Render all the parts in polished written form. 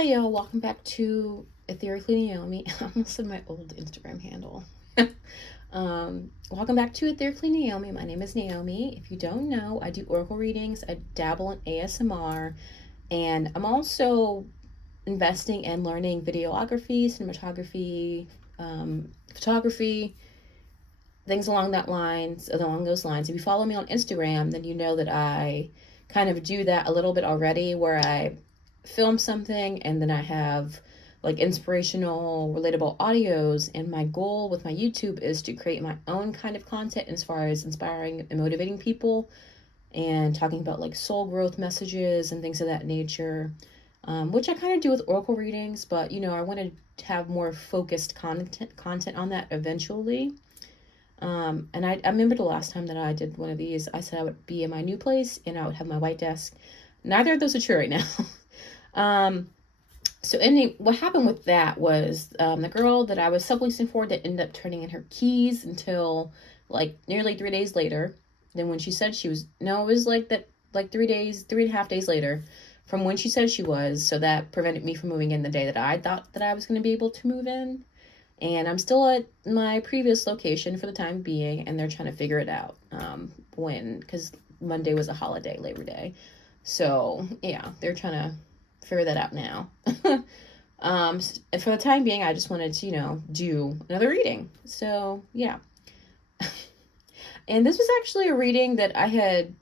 Hey y'all, welcome back to Etherically Naomi. I almost said my old Instagram handle. Welcome back to Etherically Naomi. My name is Naomi. If you don't know, I do oracle readings, I dabble in ASMR, and I'm also investing in learning videography, cinematography, photography, things along those lines. If you follow me on Instagram, then you know that I kind of do that a little bit already, where I film something and then I have like inspirational, relatable audios. And my goal with my YouTube is to create my own kind of content as far as inspiring and motivating people and talking about like soul growth messages and things of that nature, which I kind of do with oracle readings. But I want to have more focused content on that eventually. And I remember the last time that I did one of these, I said I would be in my new place and I would have my white desk. Neither of those are true right now. What happened with that was the girl that I was subleasing for that ended up turning in her keys until like nearly 3 days later. Then when she said she was, no, it was like that, like 3.5 days later from when she said she was. So that prevented me from moving in the day that I thought that I was going to be able to move in. And I'm still at my previous location for the time being, and they're trying to figure it out because Monday was a holiday, Labor Day. So, yeah, they're trying to figure that out now. And for the time being, I just wanted to, do another reading. So, yeah. And this was actually a reading that I had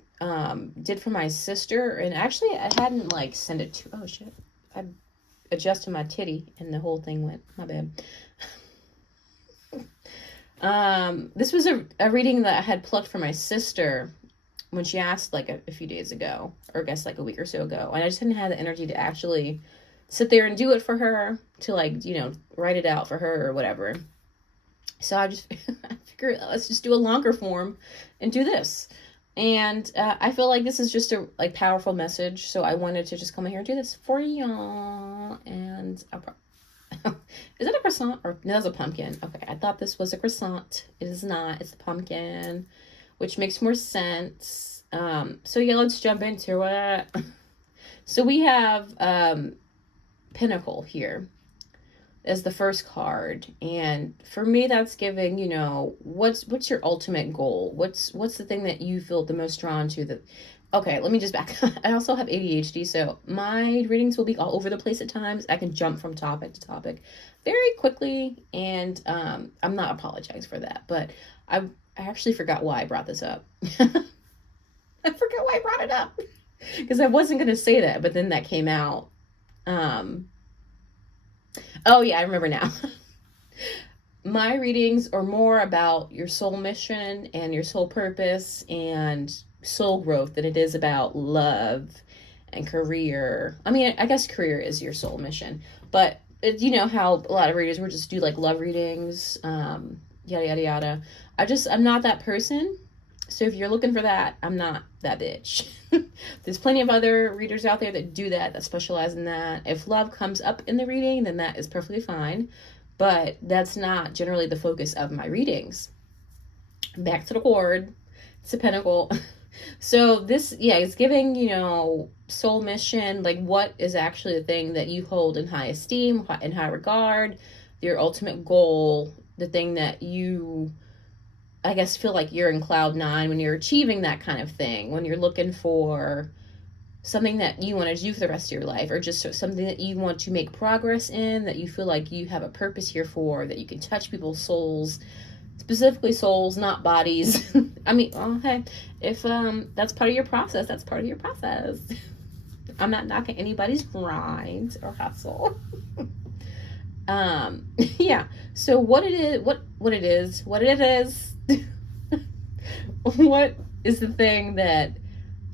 did for my sister, and actually I hadn't, sent it to, oh, shit. I adjusted my titty, and the whole thing went, my bad. This was a reading that I had plucked for my sister when she asked a few days ago, or I guess a week or so ago, and I just didn't have the energy to actually sit there and do it for her, to write it out for her or whatever. So I figured let's just do a longer form and do this. And I feel like this is just a powerful message, so I wanted to just come in here and do this for y'all. And is it a croissant or no? That's a pumpkin. Okay, I thought this was a croissant. It is not. It's a pumpkin, which makes more sense. So yeah, let's jump into it. So we have Pinnacle here as the first card, and for me, that's giving what's your ultimate goal? What's the thing that you feel the most drawn to? That okay, let me just back. I also have ADHD, so my readings will be all over the place at times. I can jump from topic to topic very quickly, and I'm not apologizing for that. But I actually forgot why I brought this up. I forgot why I brought it up because I wasn't going to say that, but then that came out. Oh yeah, I remember now. My readings are more about your soul mission and your soul purpose and soul growth than it is about love and career. I mean, I guess career is your soul mission, but you know how a lot of readers will just do love readings, yada yada yada. I'm not that person. So if you're looking for that, I'm not that bitch. There's plenty of other readers out there that do that specialize in that. If love comes up in the reading, then that is perfectly fine. But that's not generally the focus of my readings. Back to the cord. It's a pentacle. So this, it's giving, soul mission, what is actually the thing that you hold in high esteem, in high regard, your ultimate goal, the thing that you, I guess, feel like you're in cloud nine when you're achieving that kind of thing, when you're looking for something that you want to do for the rest of your life, or just something that you want to make progress in, that you feel like you have a purpose here for, that you can touch people's souls, specifically souls, not bodies. I mean, okay, if that's part of your process, that's part of your process. I'm not knocking anybody's grind or hustle. Yeah. So what it is, what it is, what is the thing that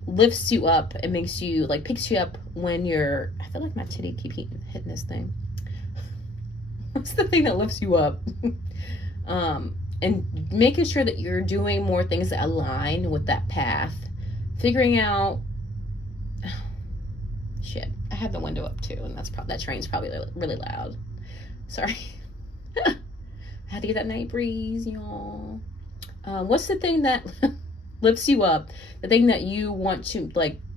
lifts you up and makes you picks you up when you're, I feel like my titty keep hitting this thing. What's the thing that lifts you up? And making sure that you're doing more things that align with that path. Figuring out, shit, I have the window up too, and that train's probably really loud. Sorry. I had to get that night breeze, y'all. What's the thing that lifts you up? The thing that you want to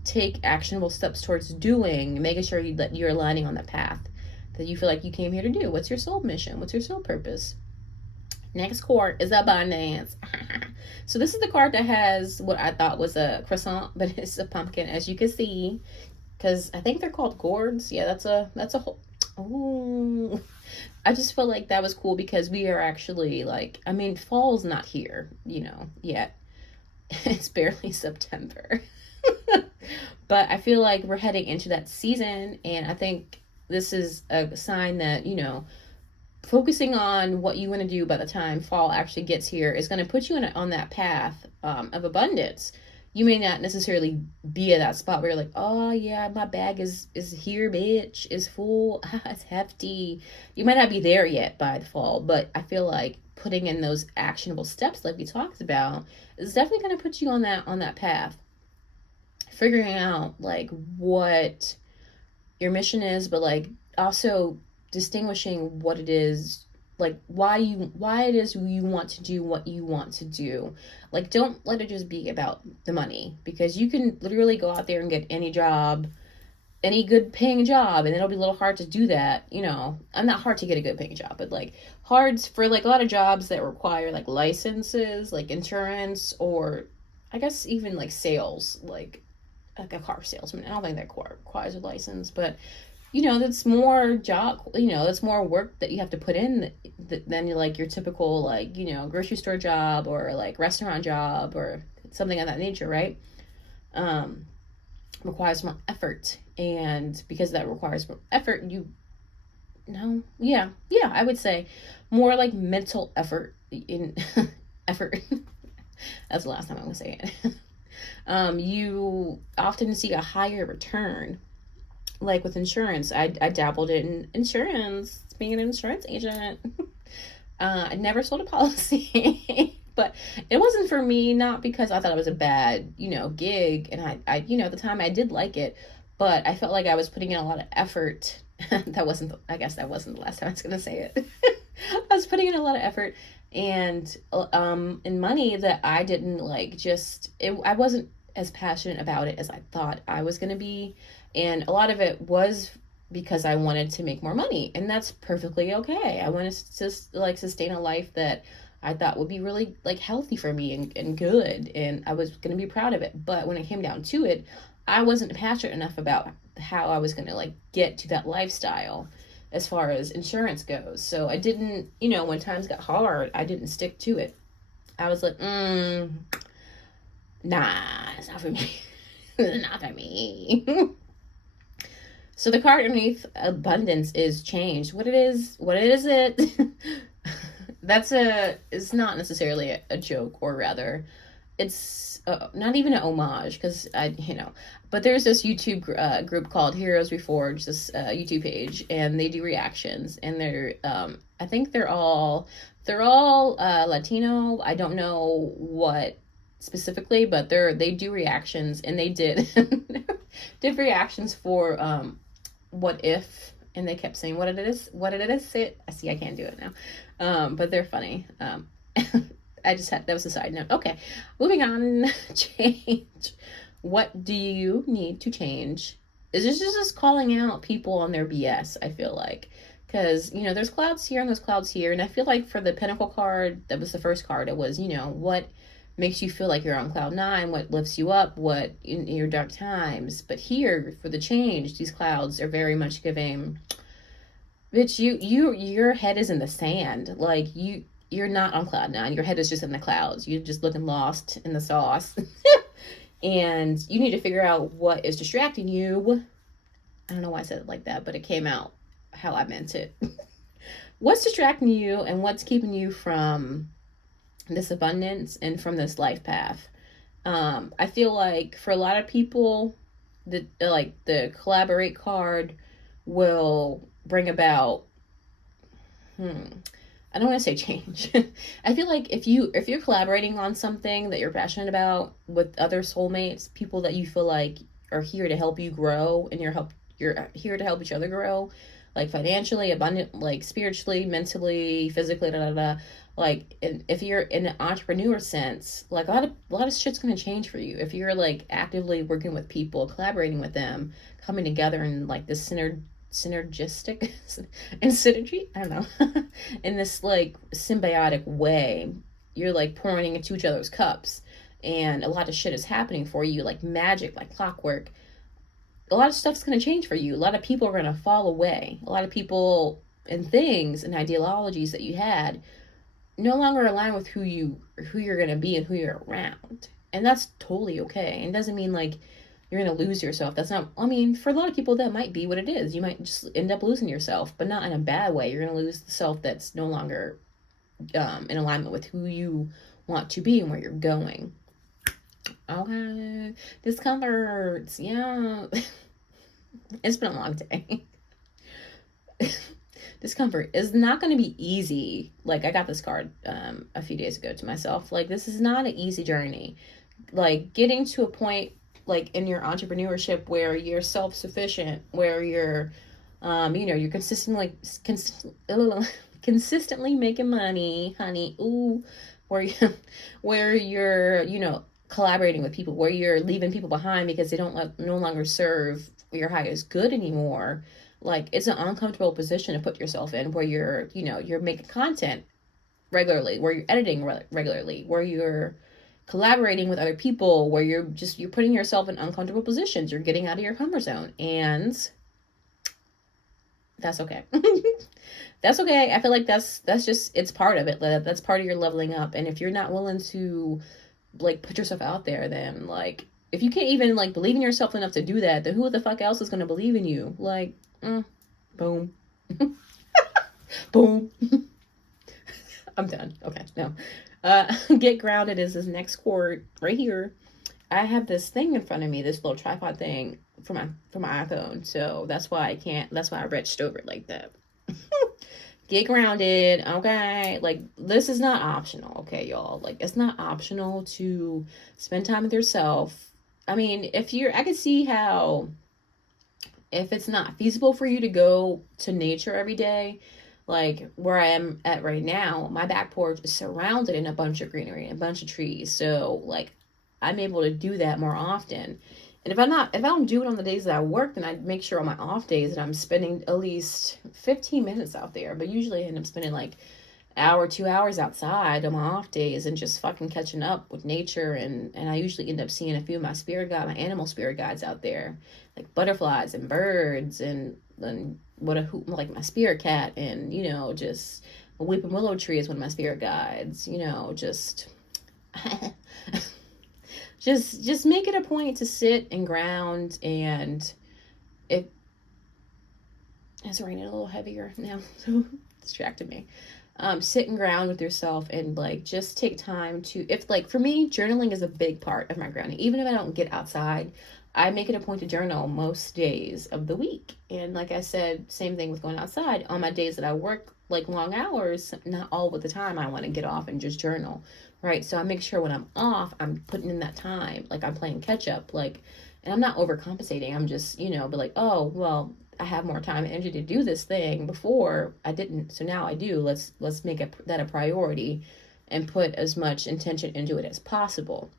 take actionable steps towards doing, making sure that you're aligning on the path that you feel like you came here to do. What's your soul mission? What's your soul purpose? Next card is abundance. So this is the card that has what I thought was a croissant, but it's a pumpkin, as you can see, because I think they're called gourds. Yeah, that's a whole. Oh, I just felt like that was cool because we are actually like, I mean, fall's not here, yet. It's barely September. But I feel like we're heading into that season, and I think this is a sign that, focusing on what you want to do by the time fall actually gets here is going to put you on that path of abundance. You may not necessarily be at that spot where you're like, oh yeah, my bag is here, bitch, is full, it's hefty. You might not be there yet by the fall, but I feel like putting in those actionable steps like we talked about is definitely going to put you on that path. Figuring out like what your mission is, but like also distinguishing what it is, like why it is you want to do what you want to do. Like, don't let it just be about the money, because you can literally go out there and get any job, any good paying job, and it'll be a little hard to do that. I'm not hard to get a good paying job, but like hard for like a lot of jobs that require like licenses, like insurance, or I guess even like sales, like a car salesman. I don't think that requires a license, but that's more job, that's more work that you have to put in than like your typical like, grocery store job or like restaurant job or something of that nature, right? Requires more effort. And because that requires more effort, I would say more like mental effort in effort. That's the last time I'm gonna say it. You often see a higher return. Like with insurance, I dabbled in insurance, being an insurance agent. I never sold a policy, but it wasn't for me, not because I thought it was a bad, gig. And I at the time I did like it, but I felt like I was putting in a lot of effort. I guess that wasn't the last time I was going to say it. I was putting in a lot of effort and in money that I didn't like, I wasn't as passionate about it as I thought I was going to be. And a lot of it was because I wanted to make more money, and that's perfectly okay. I wanted to like sustain a life that I thought would be really like healthy for me and good, and I was going to be proud of it. But when it came down to it, I wasn't passionate enough about how I was going to like get to that lifestyle as far as insurance goes. So I didn't, when times got hard, I didn't stick to it. I was like, nah, it's not for me. It's not for me. So the card underneath abundance is change. What is it? It's not necessarily a joke, or rather, it's not even an homage, because but there's this YouTube group called Heroes Reforged, this YouTube page, and they do reactions, and they're I think they're all Latino. I don't know what specifically, but they do reactions, and they did reactions for what if, and they kept saying what it is. I see I can't do it now, but they're funny. That was a side note. Okay, moving on. Change. What do you need to change? Is this just calling out people on their BS? I feel like, because there's clouds here and there's clouds here, and I feel like for the Pentacle card, that was the first card. It was what makes you feel like you're on cloud nine, what lifts you up, what in your dark times. But here for the change, these clouds are very much giving, bitch, your head is in the sand. Like you're not on cloud nine. Your head is just in the clouds. You're just looking lost in the sauce. And you need to figure out what is distracting you. I don't know why I said it like that, but it came out how I meant it. What's distracting you and what's keeping you from this abundance and from this life path? I feel like for a lot of people, the collaborate card will bring about, I don't want to say change. I feel like if you're collaborating on something that you're passionate about with other soulmates, people that you feel like are here to help you grow in You're here to help each other grow, like financially, abundant, like spiritually, mentally, physically, da da da. Like, and if you're in an entrepreneur sense, like a lot of shit's gonna change for you if you're like actively working with people, collaborating with them, coming together in like this synergistic and synergy. I don't know, in this like symbiotic way. You're like pouring into each other's cups, and a lot of shit is happening for you, like magic, like clockwork. A lot of stuff's going to change for you. A lot of people are going to fall away. A lot of people and things and ideologies that you had no longer align with who you're going to be and who you're around. And that's totally okay. And it doesn't mean like you're going to lose yourself. That's not, I mean, for a lot of people that might be what it is. You might just end up losing yourself, but not in a bad way. You're going to lose the self that's no longer in alignment with who you want to be and where you're going. Okay, discomforts. Yeah, it's been a long day. Discomfort is not going to be easy. Like, I got this card a few days ago to myself. Like, this is not an easy journey. Like, getting to a point like in your entrepreneurship where you're self-sufficient, where you're you're consistently making money, honey. Ooh, where you, where you're, collaborating with people, where you're leaving people behind because they no longer serve your highest good anymore. Like, it's an uncomfortable position to put yourself in, where you're making content regularly, where you're editing regularly, where you're collaborating with other people, where you're putting yourself in uncomfortable positions. You're getting out of your comfort zone, and that's okay. That's okay. I feel like that's just, it's part of it. That's part of your leveling up. And if you're not willing to like put yourself out there, then like, if you can't even like believe in yourself enough to do that, then who the fuck else is going to believe in you? Like, boom. Boom. I'm done. Okay, no. Get grounded is this next quote right here. I have this thing in front of me, this little tripod thing for my iPhone, so that's why I reached over it like that. Get grounded, okay? Like, this is not optional, okay, y'all? Like, it's not optional to spend time with yourself. I mean, I could see how, if it's not feasible for you to go to nature every day, like where I am at right now, my back porch is surrounded in a bunch of greenery and a bunch of trees. So, like, I'm able to do that more often. And if I don't do it on the days that I work, then I make sure on my off days that I'm spending at least 15 minutes out there. But usually I end up spending like hour, 2 hours outside on my off days and just fucking catching up with nature. And I usually end up seeing a few of my animal spirit guides out there, like butterflies and birds and like my spirit cat, and just a weeping willow tree is one of my spirit guides. Just make it a point to sit and ground. And it's raining a little heavier now, so distracted me. Sit and ground with yourself, and like just take time to, if like for me, journaling is a big part of my grounding. Even if I don't get outside, I make it a point to journal most days of the week. And like I said, same thing with going outside. On my days that I work like long hours, not all of the time I want to get off and just journal, right? So I make sure when I'm off, I'm putting in that time, like I'm playing catch up, like, and I'm not overcompensating. I'm just, be like, oh, well, I have more time and energy to do this thing. Before I didn't, so now I do. Let's make that a priority and put as much intention into it as possible.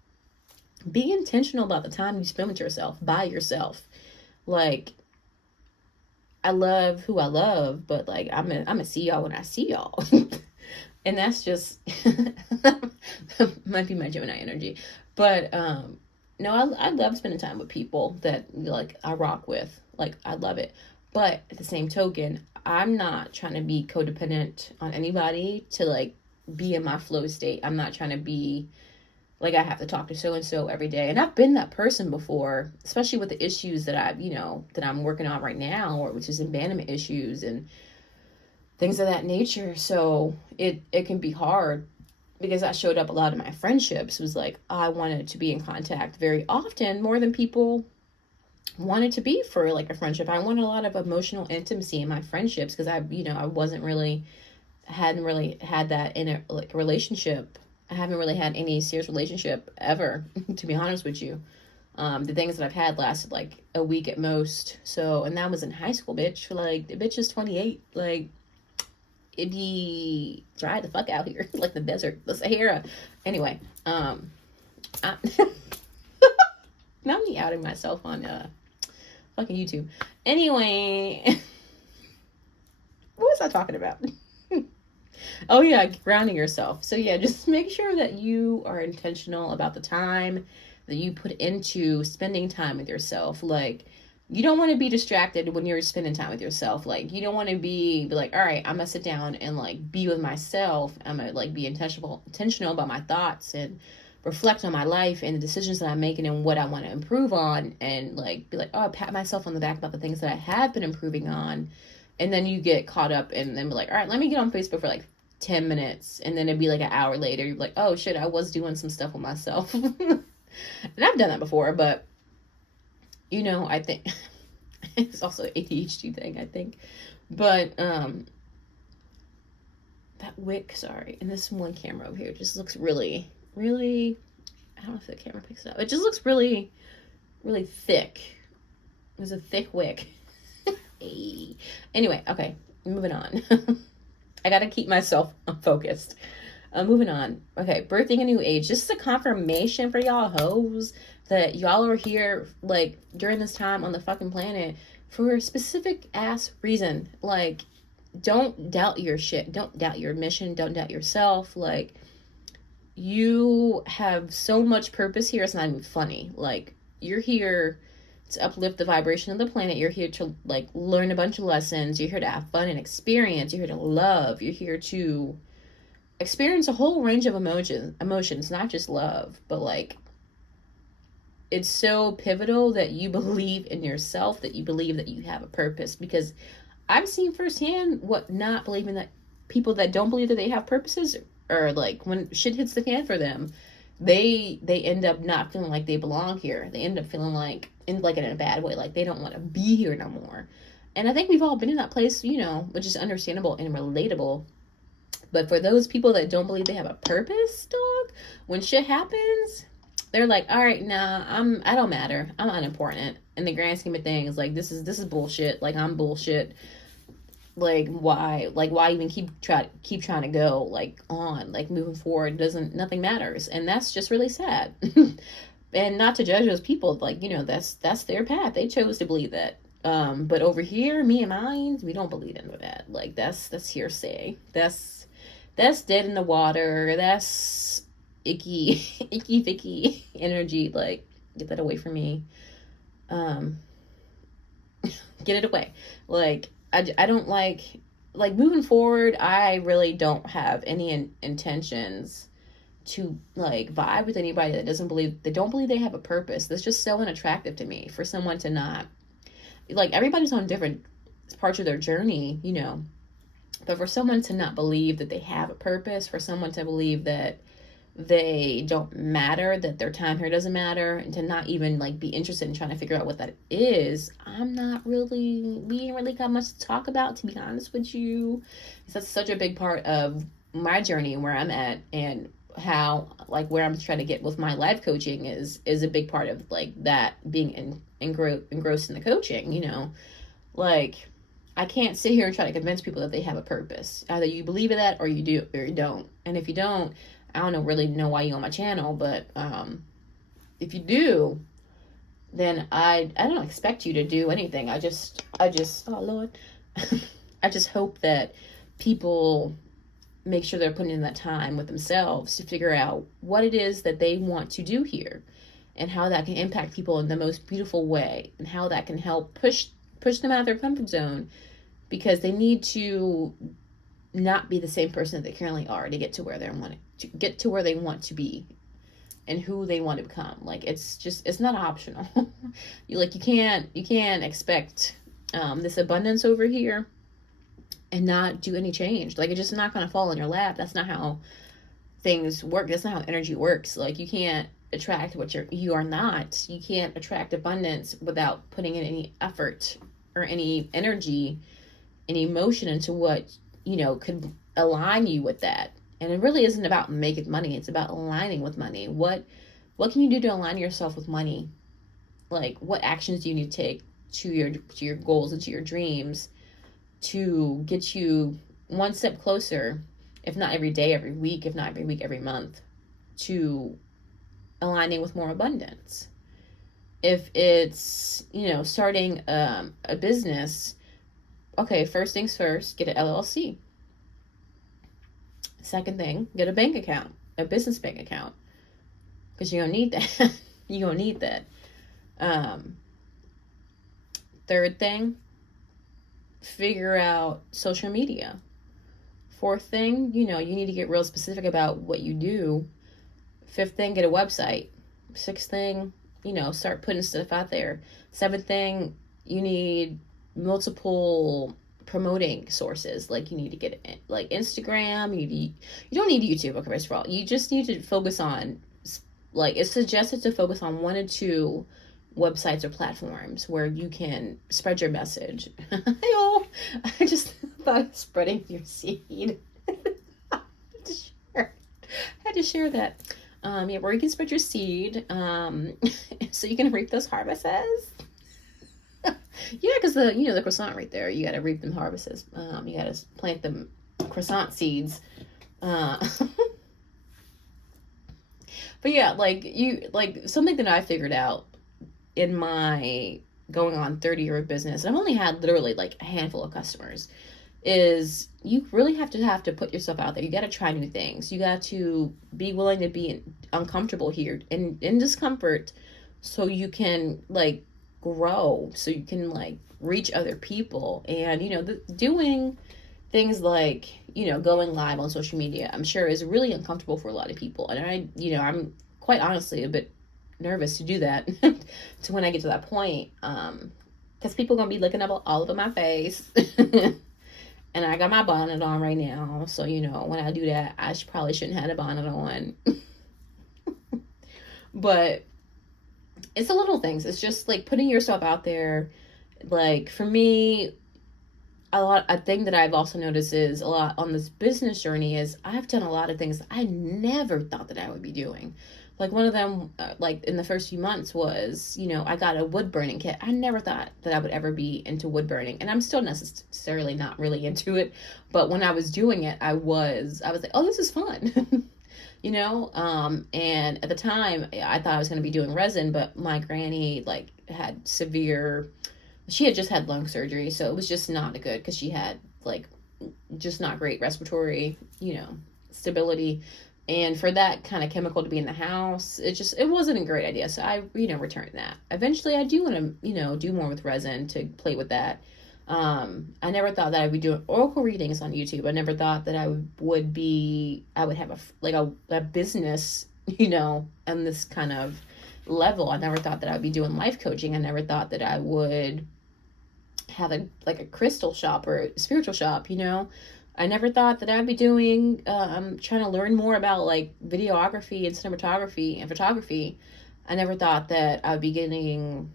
Be intentional about the time you spend with yourself, by yourself. Like, I love who I love, but like I'm gonna see y'all when I see y'all. And that's just might be my Gemini energy. But no, I love spending time with people that like I rock with. Like, I love it. But at the same token, I'm not trying to be codependent on anybody to like be in my flow state. I'm not trying to be like, I have to talk to so-and-so every day. And I've been that person before, especially with the issues that that I'm working on right now, which is abandonment issues and things of that nature. So it can be hard, because I showed up a lot of my friendships was like, I wanted to be in contact very often, more than people wanted to be for like a friendship. I wanted a lot of emotional intimacy in my friendships, because I hadn't really had that in a like relationship. I haven't really had any serious relationship ever, to be honest with you. The things that I've had lasted like a week at most. So, and that was in high school, bitch. Like, the bitch is 28. Like, it'd be dry the fuck out here. Like the desert, the Sahara. Anyway, I, now me outing myself on fucking YouTube. Anyway, what was I talking about? Oh yeah, grounding yourself. So yeah, just make sure that you are intentional about the time that you put into spending time with yourself. Like, you don't want to be distracted when you're spending time with yourself. Like, you don't want to be like, all right, I'm gonna sit down and like be with myself. I'm gonna like be intentional about my thoughts and reflect on my life and the decisions that I'm making and what I want to improve on, and like be like, oh, pat myself on the back about the things that I have been improving on. And then you get caught up and then be like, all right, let me get on Facebook for like 10 minutes. And then it'd be like an hour later, you're like, oh shit, I was doing some stuff with myself. And I've done that before, but you know, I think it's also an ADHD thing, I think. But that wick, sorry, and this one camera over here just looks really, really, I don't know if the camera picks it up. It just looks really, really thick. There's a thick wick. Hey. Anyway, okay, moving on. I gotta keep myself focused. Moving on. Okay, birthing a new age. This is a confirmation for y'all hoes that y'all are here, like, during this time on the fucking planet for a specific ass reason. Like, don't doubt your shit. Don't doubt your mission. Don't doubt yourself. Like, you have so much purpose here, it's not even funny. Like, you're here to uplift the vibration of the planet. You're here to, like, learn a bunch of lessons. You're here to have fun and experience. You're here to love. You're here to experience a whole range of emotions, not just love, but like, it's so pivotal that you believe in yourself, that you believe that you have a purpose, because I've seen firsthand what not believing that people that don't believe that they have purposes, or like when shit hits the fan for them, they end up not feeling like they belong here. They end up feeling like in a bad way, like they don't want to be here no more. And I think we've all been in that place, you know, which is understandable and relatable. But for those people that don't believe they have a purpose, dog, when shit happens, they're like, all right, nah, I don't matter. I'm unimportant in the grand scheme of things. Like, this is bullshit. Like, I'm bullshit. Like, why even keep trying to go, like, on, like, moving forward, nothing matters. And that's just really sad. And not to judge those people, like, you know, that's their path. They chose to believe that. But over here, me and mine, we don't believe in that. Like, that's hearsay. That's dead in the water. That's icky vicky energy. Like, get that away from me. Get it away. Like, I don't like moving forward. I really don't have any intentions to like vibe with anybody that don't believe they have a purpose. That's just so unattractive to me, for someone to not, like, everybody's on different parts of their journey, you know. But for someone to not believe that they have a purpose, for someone to believe that they don't matter, that their time here doesn't matter, and to not even like be interested in trying to figure out what that is, we ain't really got much to talk about, to be honest with you. That's such a big part of my journey and where I'm at, and how, like, where I'm trying to get with my life coaching is a big part of like that, being engrossed in the coaching, you know. Like, I can't sit here and try to convince people that they have a purpose. Either you believe in that, or you do, or you don't. And if you don't, I don't really know why you're on my channel, but if you do, then I don't expect you to do anything. I just oh Lord, I just hope that people make sure they're putting in that time with themselves to figure out what it is that they want to do here, and how that can impact people in the most beautiful way, and how that can help push them out of their comfort zone, because they need to not be the same person that they currently are to get to where they want to be and who they want to become. Like, it's not optional. You can't expect this abundance over here and not do any change. Like, it's just not going to fall in your lap. That's not how things work. That's not how energy works. Like, you can't attract what you are not. You can't attract abundance without putting in any effort or any energy, any emotion into what, you know, could align you with that. And it really isn't about making money. It's about aligning with money. What can you do to align yourself with money? like, what actions do you need to take to your goals and to your dreams to get you one step closer, if not every day, every week, if not every week, every month, to aligning with more abundance. If it's, starting a business, okay, first things first, get an LLC. Second thing, get a bank account, a business bank account, because you're going to need that. You're going to need that. Third thing, figure out social media. Fourth thing, you need to get real specific about what you do. Fifth thing, get a website. Sixth thing, start putting stuff out there. Seventh thing, you need multiple promoting sources. Like, you need to get like Instagram. You don't need YouTube. Okay, first of all, you just need to focus on, like, it's suggested to focus on 1 or 2 websites or platforms where you can spread your message. I just thought of spreading your seed. I had to share that. Where you can spread your seed, so you can reap those harvests. Yeah, because the croissant right there, you got to reap them harvests. You got to plant them croissant seeds. But yeah, like something that I figured out in my going on 30-year business, I've only had literally like a handful of customers, is you really have to put yourself out there. You got to try new things. You got to be willing to be uncomfortable here and in discomfort, so you can like grow, so you can like reach other people. And doing things like going live on social media, I'm sure is really uncomfortable for a lot of people. And I'm quite honestly a bit nervous to do that to when I get to that point, because people are gonna be looking up all over my face. And I got my bonnet on right now, so when I do that, I probably shouldn't have a bonnet on. But it's the little things. It's just like putting yourself out there. Like, for me, a thing that I've also noticed is a lot on this business journey is I've done a lot of things that I never thought that I would be doing. Like, one of them, like in the first few months was, I got a wood burning kit. I never thought that I would ever be into wood burning, and I'm still necessarily not really into it. But when I was doing it, I was like, oh, this is fun. And at the time I thought I was going to be doing resin, but my granny she had just had lung surgery. So it was just not good, because she had just not great respiratory, stability. And for that kind of chemical to be in the house, it wasn't a great idea. So I, returned that. Eventually I do want to, do more with resin, to play with that. I never thought that I would be doing oracle readings on YouTube. I never thought that I would have a business, on this kind of level. I never thought that I would be doing life coaching. I never thought that I would have a crystal shop or a spiritual shop, I never thought that I'd be doing, trying to learn more about like videography and cinematography and photography. I never thought that I'd be getting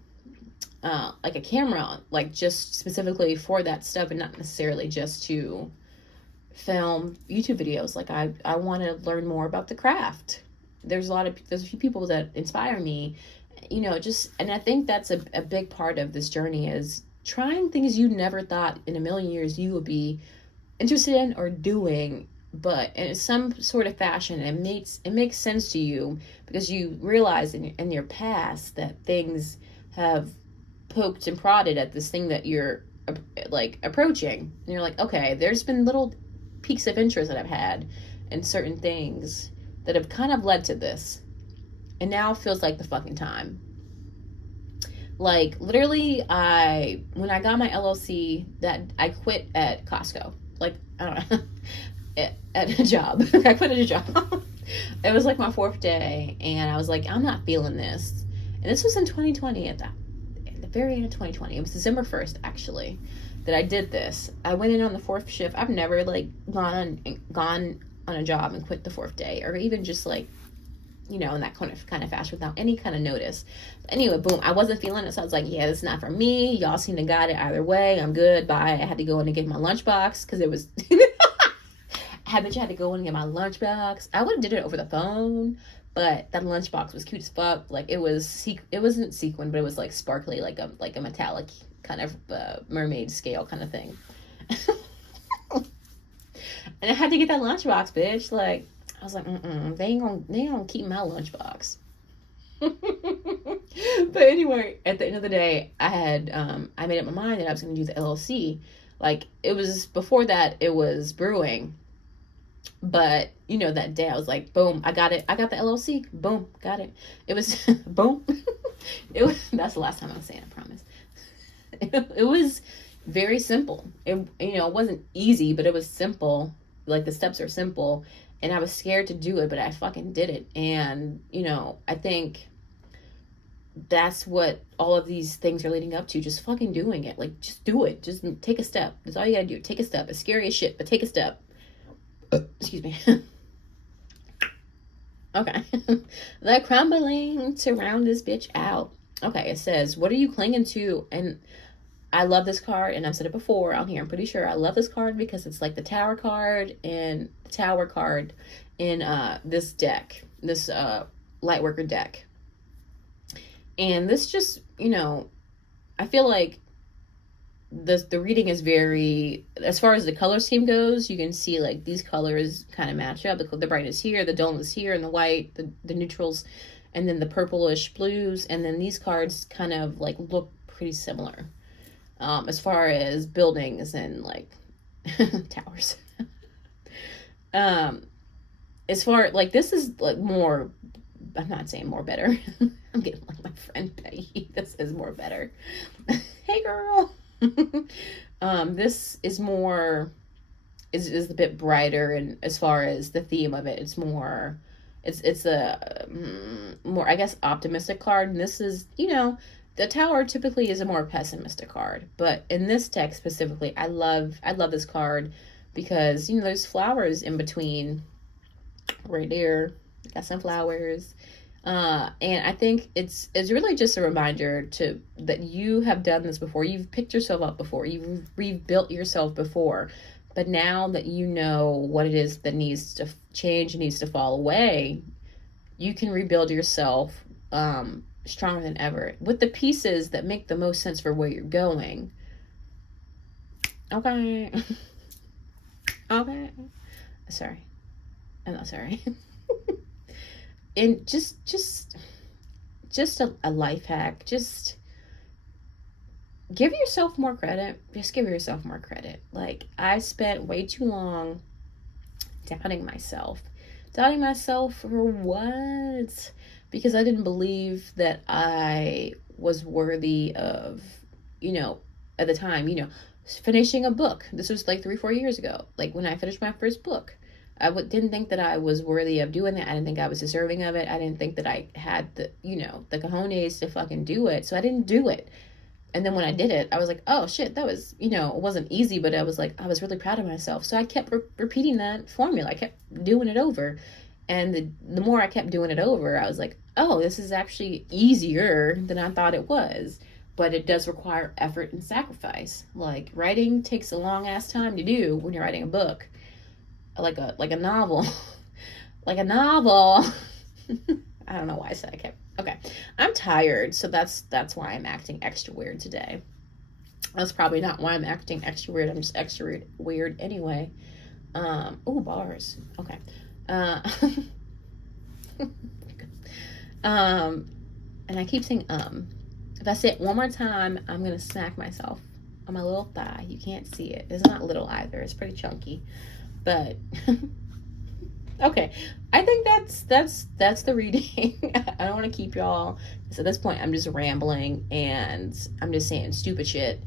like a camera, like just specifically for that stuff, and not necessarily just to film YouTube videos. Like, I want to learn more about the craft. There's a few people that inspire me, and I think that's a big part of this journey, is trying things you never thought in a million years you would be interested in or doing, but in some sort of fashion it makes sense to you, because you realize in your past that things have poked and prodded at this thing that you're like approaching, and you're like, okay, there's been little peaks of interest that I've had in certain things that have kind of led to this, and now feels like the fucking time. Like, literally, when I got my LLC, that I quit at Costco. Like, I don't know, at a job. I quit at a job. It was like my 4th day, and I was like, I'm not feeling this. And this was in 2020, at the very end of 2020. It was December 1st, actually, that I did this. I went in on the 4th shift. I've never gone on a job and quit the 4th day, or even just in that kind of fashion without any kind of notice. Anyway, boom, I wasn't feeling it, so I was like, yeah, this is not for me. Y'all seem to got it either way. I'm good. Bye. I had to go in and get my lunchbox, because it was I had to go in and get my lunchbox. I would have did it over the phone, But that lunchbox was cute as fuck. Like it wasn't sequin, but it was like sparkly, like a metallic kind of mermaid scale kind of thing. And I had to get that lunchbox, bitch. Like I was like, they ain't gonna keep my lunchbox. But anyway, at the end of the day, I made up my mind that I was gonna do the LLC. Like it was before that, it was brewing. But that day I was like, boom, I got it. I got the LLC. Boom, got it. It was boom. That's the last time I'm saying, I promise. It was very simple. It wasn't easy, but it was simple. Like the steps are simple, and I was scared to do it, but I fucking did it. And I think that's what all of these things are leading up to. Just fucking doing it. Like, just do it. Just take a step. That's all you gotta do. Take a step. It's scary as shit, but take a step. Excuse me. Okay. The crumbling to round this bitch out. Okay, it says, what are you clinging to? And I love this card, and I've said it before on here, I'm pretty sure. I love this card because it's like the tower card and the tower card in this deck, this Lightworker deck. And this just, I feel like the reading is very, as far as the color scheme goes, you can see like these colors kind of match up. The brightness here, the dullness here, and the white, the neutrals, and then the purplish blues, and then these cards kind of like look pretty similar as far as buildings and like towers. As far like this is like more, I'm not saying more better. I'm getting like my friend Peggy that says more better. Hey girl. This is more is a bit brighter, and as far as the theme of it, it's more it's a more, I guess, optimistic card. And this is, the tower typically is a more pessimistic card, but in this deck specifically, I love this card because there's flowers in between right there. Got some flowers. And I think it's really just a reminder that you have done this before. You've picked yourself up before. You've rebuilt yourself before. But now that you know what it is that needs to change, needs to fall away, you can rebuild yourself stronger than ever with the pieces that make the most sense for where you're going. Okay. Okay. Sorry. I'm not sorry. And just a life hack. Just give yourself more credit. Just give yourself more credit. Like, I spent way too long doubting myself. Doubting myself for what? Because I didn't believe that I was worthy of, at the time, finishing a book. This was like 3-4 years ago. Like when I finished my first book. I didn't think that I was worthy of doing that. I didn't think I was deserving of it. I didn't think that I had the cojones to fucking do it. So I didn't do it. And then when I did it, I was like, oh shit, that was, it wasn't easy, but I was like, I was really proud of myself. So I kept repeating that formula. I kept doing it over. And the more I kept doing it over, I was like, oh, this is actually easier than I thought it was. But it does require effort and sacrifice. Like, writing takes a long ass time to do when you're writing a book. Like a novel. Like a novel. I don't know why I said I kept. Okay. I'm tired, so that's why I'm acting extra weird today. That's probably not why I'm acting extra weird. I'm just extra weird anyway. Oh, bars. Okay. And I keep saying If I say it one more time, I'm gonna smack myself on my little thigh. You can't see it. It's not little either. It's pretty chunky. But okay, I think that's the reading. I don't want to keep y'all. So at this point, I'm just rambling and I'm just saying stupid shit.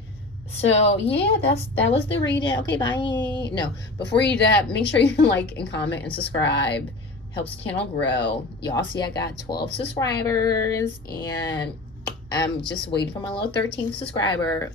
So yeah, that was the reading. Okay, bye. No, before you do that, make sure you like and comment and subscribe. Helps the channel grow. Y'all see I got 12 subscribers and I'm just waiting for my little 13th subscriber.